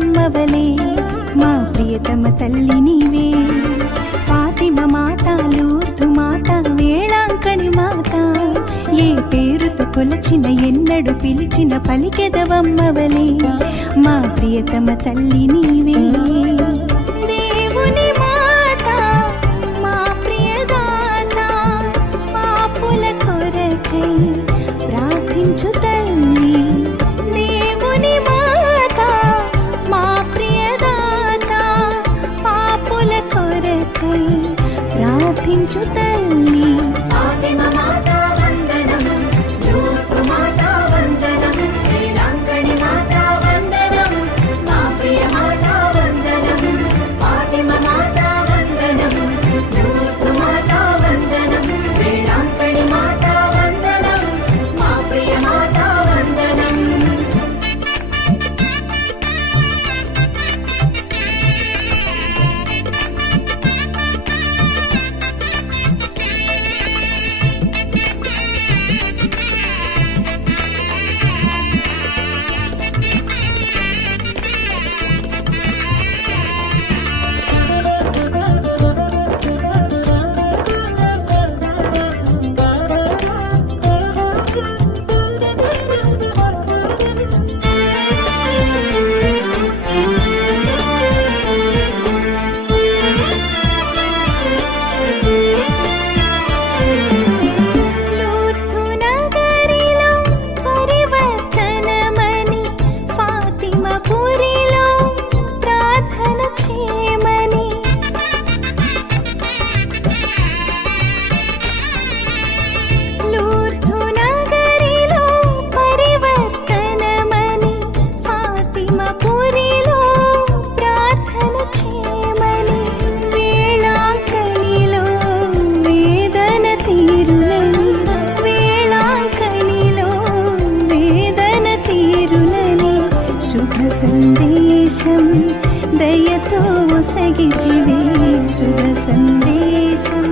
పలికెదవమ్మవలే మా ప్రియతమ తల్లి నీవే ఫాతిమ మాత లూర్దు మాత వేళాంకణి మాత ఏ పేరుతో కొలచిన ఎన్నడు పిలిచిన పలికెదవమ్మవలే మా ప్రియతమ తల్లి నీవే దేవుని మాత మా ప్రియదాత పాపుల కొరకై ప్రార్థించు తల్లి దేవుని మాత మా ప్రియదాత పాపుల కొరకై ప్రార్థించు తల్లి ఫాతిమ మాత వందనం లూర్దు మాత వందనం వేళాంకణి మాత వందనం మా ప్రియ మాత వందనం ఫాతిమ మాత వందనం లూర్దు మాత వందనం వేళాంకణి మాత వందనం మా ప్రియ మాత వందనం లూర్దు నగరిలో పరివర్తనమని ఫాతిమ పురిలో ప్రార్థన చేయమని లూర్దు నగరిలో పరివర్తనమని ఫాతిమ పురిలో ప్రార్థన చేయమని వేళాంకణిలో వేదన తీరునని వేళాంకణిలో వేదన తీరునని శుభ సందేశం దయతో ఒసగితివే శుభ సందేశం